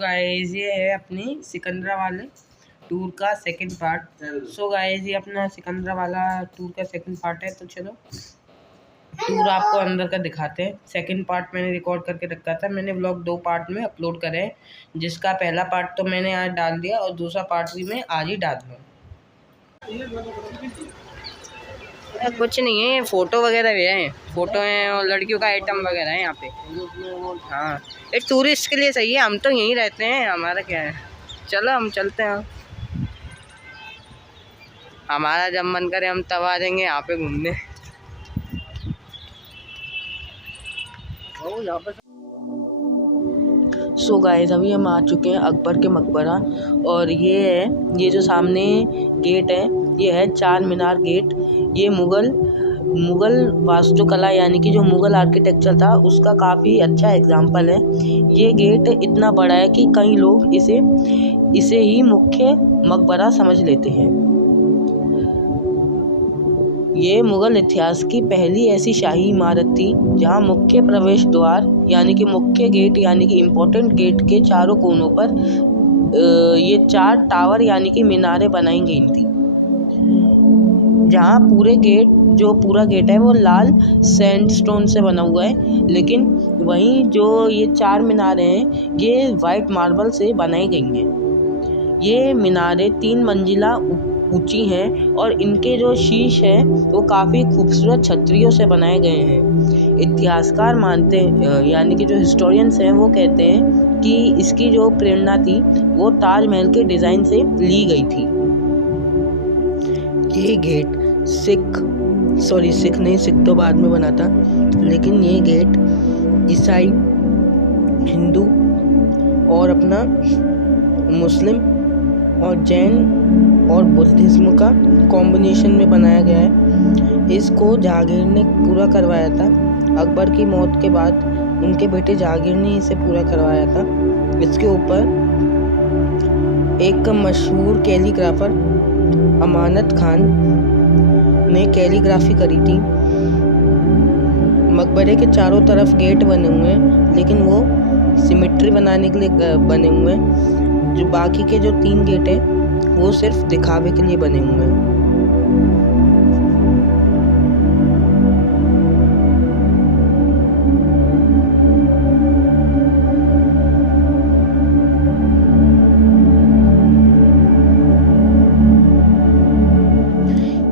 Guys ये है अपनी सिकंदरा वाले टूर का सेकंड पार्ट। सो गाइस ये अपना सिकंदरा वाला टूर का सेकंड पार्ट है। तो चलो टूर आपको अंदर का दिखाते हैं। सेकंड पार्ट मैंने रिकॉर्ड करके रखा था। मैंने व्लॉग 2 पार्ट में अपलोड करे हैं, जिसका पहला पार्ट तो मैंने आज डाल दिया और दूसरा पार्ट भी मैं आज ही डाल दूँगा। कुछ नहीं है, फ़ोटो वगैरह भी है, फ़ोटो हैं और लड़कियों का आइटम वगैरह है यहाँ पे। हाँ ये टूरिस्ट के लिए सही है, हम तो यहीं रहते हैं, हमारा क्या है। चलो हम चलते हैं, हमारा जब मन करे हम तब आ जाएंगे यहाँ पे घूमने। सो गाइस अभी हम आ चुके हैं अकबर के मकबरा और ये जो सामने गेट है ये है चार मीनार गेट। ये मुग़ल वास्तुकला यानी कि जो मुग़ल आर्किटेक्चर था उसका काफ़ी अच्छा एग्जाम्पल है। ये गेट इतना बड़ा है कि कई लोग इसे ही मुख्य मकबरा समझ लेते हैं। ये मुग़ल इतिहास की पहली ऐसी शाही इमारत थी जहां मुख्य प्रवेश द्वार यानी कि मुख्य गेट यानी कि इम्पोर्टेंट गेट के चारों कोनों पर ये 4 टावर यानी कि मीनारें बनाई गई थी। जहां पूरा गेट है वो लाल सैंडस्टोन से बना हुआ है, लेकिन वहीं जो ये 4 मीनारें हैं ये वाइट मार्बल से बनाई गई हैं। ये मीनारें 3 मंजिला ऊंची हैं और इनके जो शीश हैं वो काफ़ी खूबसूरत छतरियों से बनाए गए हैं। इतिहासकार मानते हैं यानी कि जो हिस्टोरियंस हैं वो कहते हैं कि इसकी जो प्रेरणा थी वो ताजमहल के डिज़ाइन से ली गई थी। ये गेट सिख तो बाद में बना था, लेकिन ये गेट ईसाई, हिंदू और अपना मुस्लिम और जैन और बुद्धिज्म का कॉम्बिनेशन में बनाया गया है। इसको जहांगीर ने पूरा करवाया था। अकबर की मौत के बाद उनके बेटे जहांगीर ने इसे पूरा करवाया था। इसके ऊपर एक मशहूर कैलीग्राफर अमानत खान ने कैलीग्राफी करी थी। मकबरे के चारों तरफ गेट बने हुए हैं, लेकिन वो सिमेट्री बनाने के लिए बने हुए हैं। जो बाकी के जो 3 गेट हैं वो सिर्फ दिखावे के लिए बने हुए हैं।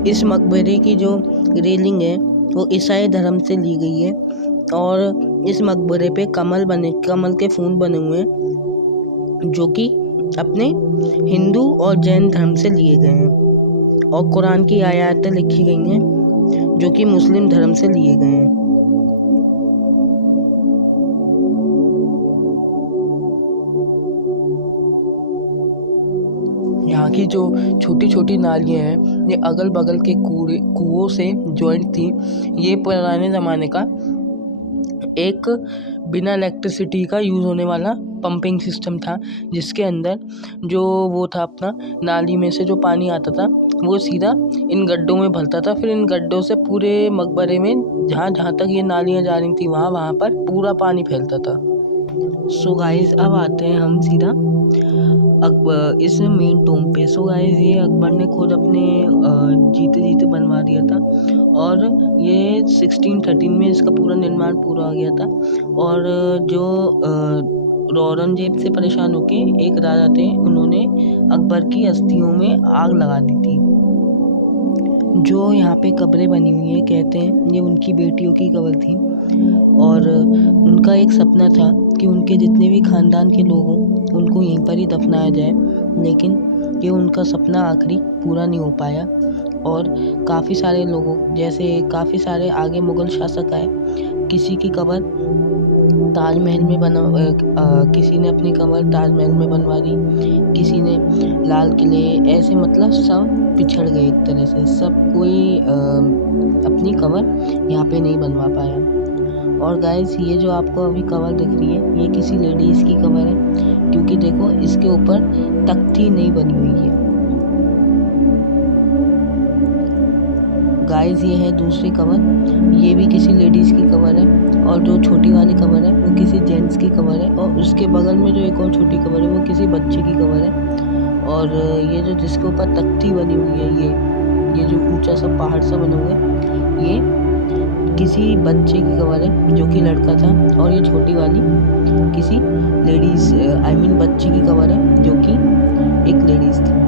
इस मकबरे की जो रेलिंग है वो ईसाई धर्म से ली गई है और इस मकबरे पे कमल के फूल बने हुए हैं जो कि अपने हिंदू और जैन धर्म से लिए गए हैं, और कुरान की आयतें लिखी गई हैं जो कि मुस्लिम धर्म से लिए गए हैं। यहाँ की जो छोटी छोटी नालियाँ हैं ये अगल बगल के कुओं से जॉइंट थी। ये पुराने ज़माने का एक बिना इलेक्ट्रिसिटी का यूज़ होने वाला पंपिंग सिस्टम था, जिसके अंदर जो वो था अपना नाली में से जो पानी आता था वो सीधा इन गड्ढों में भरता था। फिर इन गड्ढों से पूरे मकबरे में जहाँ तक ये नालियाँ जा रही थी वहाँ पर पूरा पानी फैलता था। सो गाइस अब आते हैं हम सीधा इस मेन टॉम्ब पे। सो गाइस ये अकबर ने खुद अपने जीते जीते बनवा दिया था और ये 1613 में इसका पूरा निर्माण पूरा हो गया था। और जो औरंगजेब से परेशान होके एक राजा थे, उन्होंने अकबर की अस्थियों में आग लगा दी थी। जो यहाँ पे कब्रें बनी हुई हैं कहते हैं ये उनकी बेटियों की कब्र थी और उनका एक सपना था कि उनके जितने भी खानदान के लोग हों उनको यहीं पर ही दफनाया जाए, लेकिन ये उनका सपना आखिरी पूरा नहीं हो पाया। और काफ़ी सारे लोगों जैसे काफ़ी सारे आगे मुग़ल शासक आए, किसी की कब्र ताजमहल में किसी ने अपनी कब्र ताजमहल में बनवा दी, किसी ने लाल किले, ऐसे मतलब सब पिछड़ गए एक तरह से। सब कोई अपनी कब्र यहाँ पे नहीं बनवा पाया। और गाइस ये जो आपको अभी कवर दिख रही है ये किसी लेडीज़ की कवर है, क्योंकि देखो इसके ऊपर तख्ती नहीं बनी हुई है। गाइस ये है दूसरी कवर, ये भी किसी लेडीज़ की कवर है, और जो छोटी वाली कवर है वो किसी जेंट्स की कवर है, और उसके बगल में जो एक और छोटी कवर है किसी बच्चे की कब्र है। और ये जो जिसके ऊपर तख्ती बनी हुई है, ये जो ऊंचा सा पहाड़ सा बना हुआ है, ये किसी बच्चे की कब्र है जो कि लड़का था। और ये छोटी वाली किसी लेडीज आई मीन बच्ची की कब्र है जो कि एक लेडीज थी।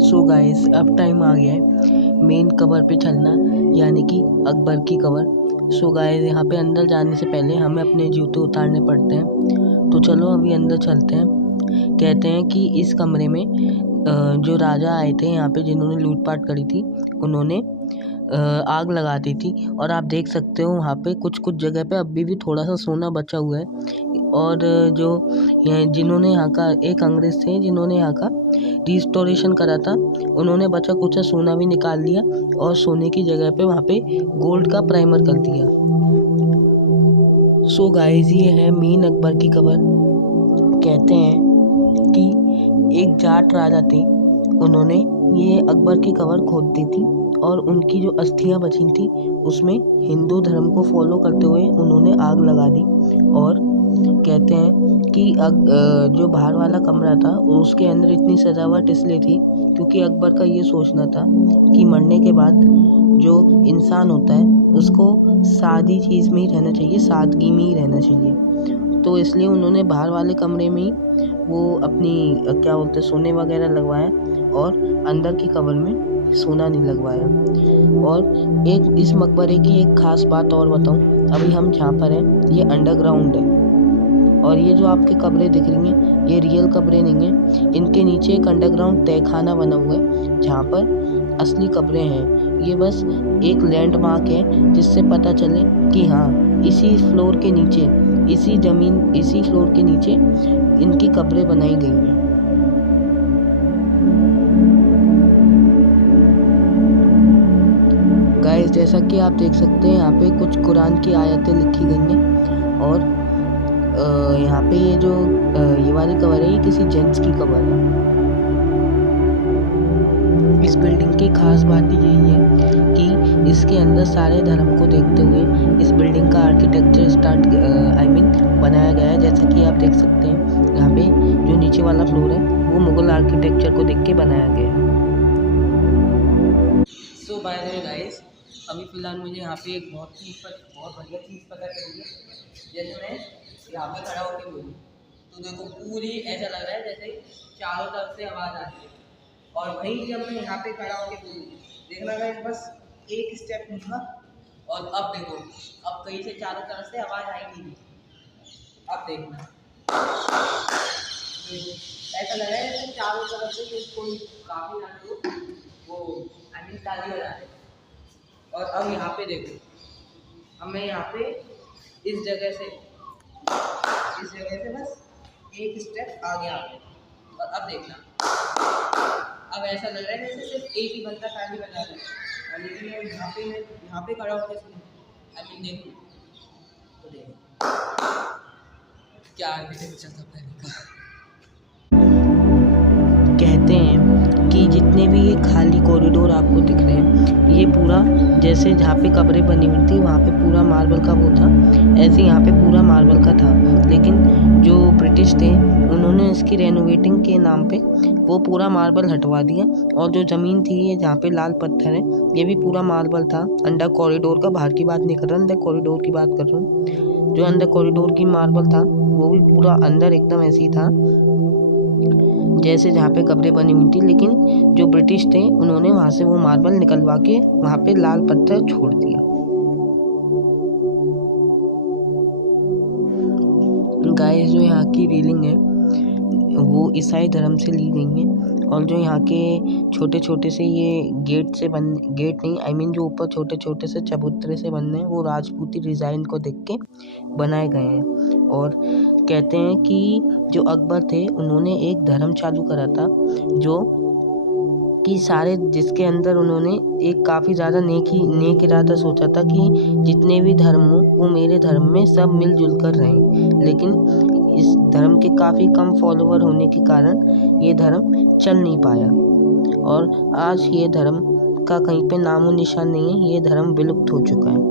सो गाइस, अब टाइम आ गया है मेन कवर पे चलना, यानी कि अकबर की कवर। सो गाइस, यहाँ पे अंदर जाने से पहले हमें अपने जूते उतारने पड़ते हैं। तो चलो अभी अंदर चलते हैं। कहते हैं कि इस कमरे में जो राजा आए थे यहाँ पे, जिन्होंने लूटपाट करी थी, उन्होंने आग लगा दी थी। और आप देख सकते हो वहाँ पे कुछ कुछ जगह पे अभी भी थोड़ा सा सोना बचा हुआ है। और जो जिन्होंने यहाँ का एक अंग्रेज थे जिन्होंने यहाँ का रिस्टोरेशन करा था, उन्होंने बचा कुछ सोना भी निकाल लिया और सोने की जगह पे वहाँ पे गोल्ड का प्राइमर कर दिया। सो गाइस, ये है मेन अकबर की कबर। कहते हैं कि एक जाट राजा थे, उन्होंने ये अकबर की कबर खोद दी थी और उनकी जो अस्थियां बची थी उसमें हिंदू धर्म को फॉलो करते हुए उन्होंने आग लगा दी। और कहते हैं कि जो बाहर वाला कमरा था उसके अंदर इतनी सजावट इसलिए थी क्योंकि अकबर का ये सोचना था कि मरने के बाद जो इंसान होता है उसको सादी चीज़ में ही रहना चाहिए, सादगी में ही रहना चाहिए। तो इसलिए उन्होंने बाहर वाले कमरे में ही वो अपनी क्या बोलते सोने वगैरह लगवाया और अंदर की कबर में सोना नहीं लगवाया। और एक इस मकबरे की एक ख़ास बात और बताऊं, अभी हम जहाँ पर हैं ये अंडरग्राउंड है। और ये जो आपके कब्रें दिख रही हैं ये रियल कब्रें नहीं हैं, इनके नीचे एक अंडरग्राउंड तहखाना बना हुआ है जहाँ पर असली कब्रें हैं। ये बस एक लैंडमार्क है जिससे पता चले कि हाँ, इसी फ्लोर के नीचे, इसी फ्लोर के नीचे इनकी कब्रें बनाई गई हैं। गाइस, जैसा कि आप देख सकते हैं यहाँ पे कुछ कुरान की आयतें लिखी गई हैं। और यहाँ पे ये जो ये वाली कबर है ये किसी जेंट्स की कबर है। इस बिल्डिंग की खास बात यही है कि इसके अंदर सारे धर्म को देखते हुए इस बिल्डिंग का आर्किटेक्चर बनाया गया है। जैसा कि आप देख सकते हैं यहाँ पे जो नीचे वाला फ्लोर है वो मुगल आर्किटेक्चर को देख के बनाया गया है। सो बाय द वे गाइस, अभी फ़िलहाल मुझे यहाँ पे एक बहुत बढ़िया चीज़ पता चली है। जैसे मैं यहाँ पे खड़ा होकर बोलूँ तो देखो पूरी ऐसा लग रहा है जैसे चारों तरफ से आवाज़ आ रही है। और वहीं जब मैं यहाँ पे खड़ा होकर बोलूँ, देखना गाइस, बस एक स्टेप लूँगा और अब देखो, अब कहीं से चारों तरफ से आवाज़ आई नहीं। अब देखना, ऐसा लग रहा है जैसे चारों तरफ से कोई काफ़ी सारे लोग वो ताली बजा रहे। और अब यहाँ पे देखो, अब मैं यहाँ पे इस जगह से बस एक स्टेप आगे आ गए। और अब देखना, अब ऐसा लग रहा है जैसे सिर्फ एक ही बंदा ताली बजा रहा है, लेकिन मैं यहाँ पे खड़ा होकर सुनूं, देखो तो देखो क्या आर्किटेक्चर था पहले का। कहते हैं कि जितने भी ये खाली कॉरिडोर आपको दिख रहे हैं ये पूरा जैसे जहाँ पे कब्रें बनी हुई थी वहाँ पे पूरा मार्बल का वो था, ऐसे यहाँ पे पूरा मार्बल का था। लेकिन जो ब्रिटिश थे उन्होंने इसकी रेनोवेटिंग के नाम पे वो पूरा मार्बल हटवा दिया। और जो ज़मीन थी ये जहाँ पे लाल पत्थर है ये भी पूरा मार्बल था। अंडर कॉरिडोर का, बाहर की बात नहीं कर रहा, अंदर कॉरिडोर की बात कर रहा हूँ। जो अंदर कॉरिडोर की मार्बल था वो भी पूरा अंदर एकदम ऐसे ही था जैसे जहाँ पे कब्रें बनी हुई थी। लेकिन जो ब्रिटिश थे उन्होंने वहाँ से वो मार्बल निकलवा के वहाँ पे लाल पत्थर छोड़ दिया। गाइस, जो यहाँ की रेलिंग है वो ईसाई धर्म से ली गई है और जो यहाँ के छोटे छोटे से ये गेट नहीं, आई मीन जो ऊपर छोटे छोटे से चबूतरे से बने हैं, वो राजपूती डिज़ाइन को देख के बनाए गए हैं। और कहते हैं कि जो अकबर थे उन्होंने एक धर्म चालू करा था, जो कि सारे जिसके अंदर उन्होंने एक काफ़ी ज़्यादा नेक इरादा सोचा था कि जितने भी धर्म हो वो मेरे धर्म में सब मिलजुल कर रहें। लेकिन इस धर्म के काफ़ी कम फॉलोवर होने के कारण ये धर्म चल नहीं पाया, और आज ये धर्म का कहीं पे नामो निशान नहीं है, ये धर्म विलुप्त हो चुका है।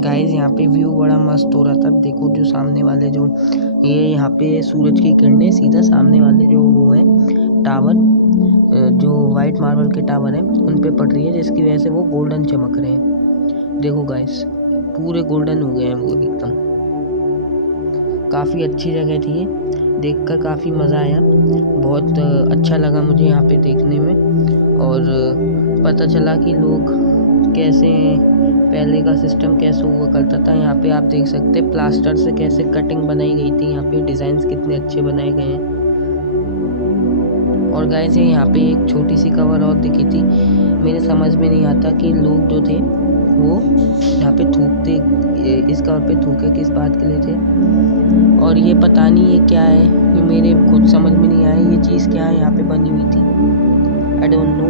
गाइस यहाँ पे व्यू बड़ा मस्त हो रहा था। देखो जो सामने वाले जो ये यहाँ पे सूरज की किरणें सीधा सामने वाले जो वो है टावर, जो वाइट मार्बल के टावर हैं उन पे पड़ रही है, जिसकी वजह से वो गोल्डन चमक रहे हैं। देखो गाइस पूरे गोल्डन हो गए हैं वो एकदम। काफ़ी अच्छी जगह थी ये, देखकर काफ़ी मज़ा आया, बहुत अच्छा लगा मुझे यहाँ पे देखने में। और पता चला कि लोग कैसे, पहले का सिस्टम कैसे हुआ करता था। यहाँ पे आप देख सकते हैं प्लास्टर से कैसे कटिंग बनाई गई थी, यहाँ पे डिज़ाइंस कितने अच्छे बनाए गए हैं। और गाइस यहाँ पे एक छोटी सी कवर और दिखी थी, मेरे समझ में नहीं आता कि लोग जो थे वो यहाँ पे थूकते, इस कवर पे थूके किस बात के लिए थे। और ये पता नहीं ये क्या है, ये मेरे खुद समझ में नहीं आया ये चीज़ क्या है यहाँ पे बनी हुई थी। आई डोंट नो,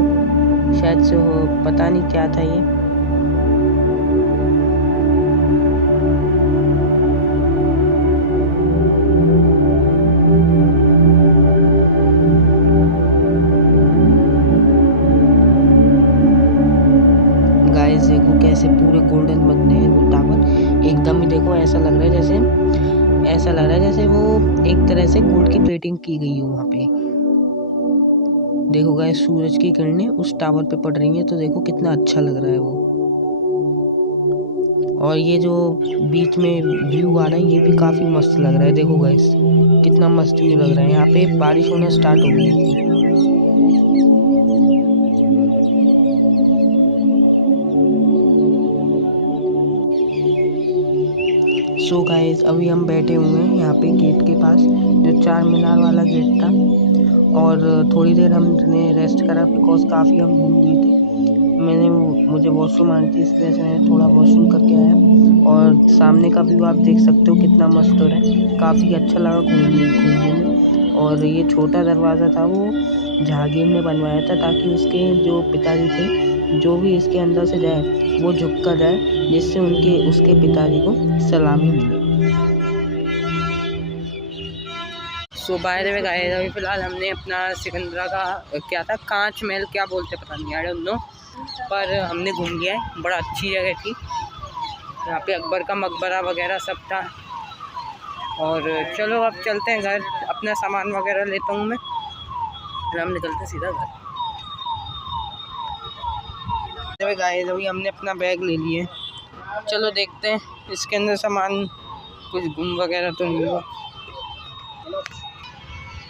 शायद से हो, पता नहीं क्या था ये। गाइस देखो कैसे पूरे गोल्डन बनते हैं वो टावर, एकदम ही देखो ऐसा लग रहा है जैसे वो एक तरह से गोल्ड की प्लेटिंग की गई हो वहाँ पे। देखो गाइस सूरज की किरणें उस टावर पे पड़ रही हैं, तो देखो कितना अच्छा लग रहा है वो। और ये जो बीच में व्यू आ रहा है ये भी काफ़ी मस्त लग रहा है। देखो गाइस कितना मस्त व्यू लग रहा है। यहाँ पे बारिश होना स्टार्ट हो गई थी। सो गाइस अभी हम बैठे हुए हैं यहाँ पे गेट के पास, जो चार मीनार वाला गेट था। और थोड़ी देर हमने रेस्ट करा बिकॉज काफ़ी हम घूम लिए थे। मुझे वॉशरूम आनी थी, इस वजह से मैंने थोड़ा वॉशरूम करके आया। और सामने का व्यू आप देख सकते हो कितना मस्त हो रहा है, काफ़ी अच्छा लगा घूमने में। और ये छोटा दरवाज़ा था वो जहांगीर ने बनवाया था, ताकि उसके जो पिताजी थे, जो भी इसके अंदर से जाए वो झुक कर जाए, जिससे उसके पिताजी को सलामी मिले। सो बाय द वे गाइस अभी फ़िलहाल हमने अपना सिकंदरा का क्या था, कांच महल क्या बोलते पता नहीं, आई डोंट नो, पर हमने घूम लिया है। बड़ा अच्छी जगह थी, यहाँ पे अकबर का मकबरा वगैरह सब था। और चलो अब चलते हैं घर, अपना सामान वगैरह लेता हूँ मैं, फिर हम निकलते हैं सीधा घर। गाइस अभी हमने अपना बैग ले लिए, चलो देखते हैं इसके अंदर सामान कुछ गुम वगैरह तो नहीं हुआ।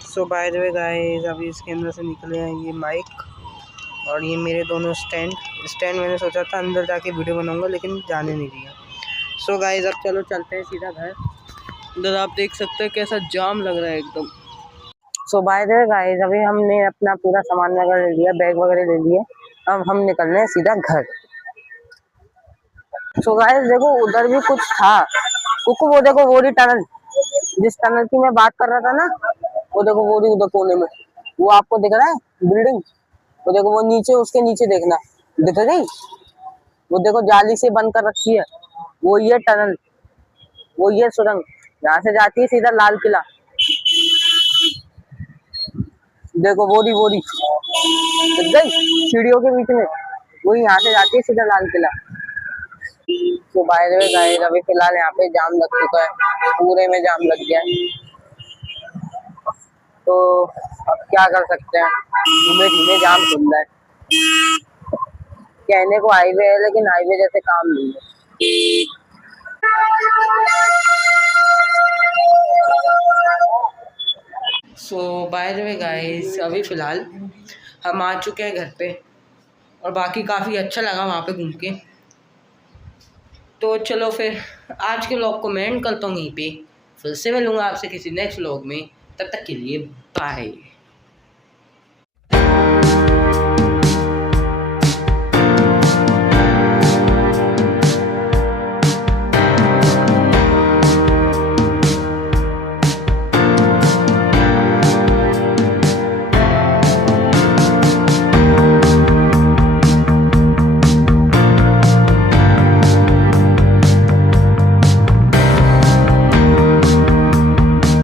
सो बाय द वे गाइस अभी इसके अंदर से निकले हैं ये माइक और ये मेरे दोनों स्टैंड मैंने सोचा था अंदर जाके वीडियो बनाऊंगा, लेकिन जाने नहीं दिया। सो गाइस अब चलो चलते हैं सीधा घर। इधर आप देख सकते हैं कैसा जाम लग रहा है एकदम। सो बाय द वे गाइस अभी हमने अपना पूरा सामान वगैरह ले लिया, बैग वगैरह ले लिए, अब हम निकल रहे हैं सीधा घर। सो गाइस देखो उधर भी कुछ था, कुकु वो देखो वो टनल, जिस टनल की मैं बात कर रहा था ना, वो देखो वो उधर कोने में, वो आपको दिख रहा है बिल्डिंग, वो देखो वो नीचे, उसके नीचे देखना दिख रही, वो देखो जाली से बंद कर रखी है, वो ये टनल, वो ये सुरंग, यहाँ से जाती है सीधा लाल किला। देखो वो दिख गई सीढ़ियों के बीच में, वो यहाँ से जाती है सीधा लाल किला। तो बाय द वे गाइस अभी फिलहाल यहाँ पे जाम लग चुका है, पूरे में जाम लग गया है, तो अब क्या कर सकते हैं, धीमे धीमे जाम खुल रहा है। कहने को हाईवे है लेकिन हाईवे जैसे काम नहीं है। सो बाय द वे गाइस अभी फ़िलहाल हम आ चुके हैं घर पे, और बाकी काफ़ी अच्छा लगा वहाँ पे घूम के। तो चलो फिर आज के व्लॉग को मैं एंड करता हूँ यहीं पे। फिर से मिलूँगा आपसे किसी नेक्स्ट व्लॉग में, तब तक के लिए बाय।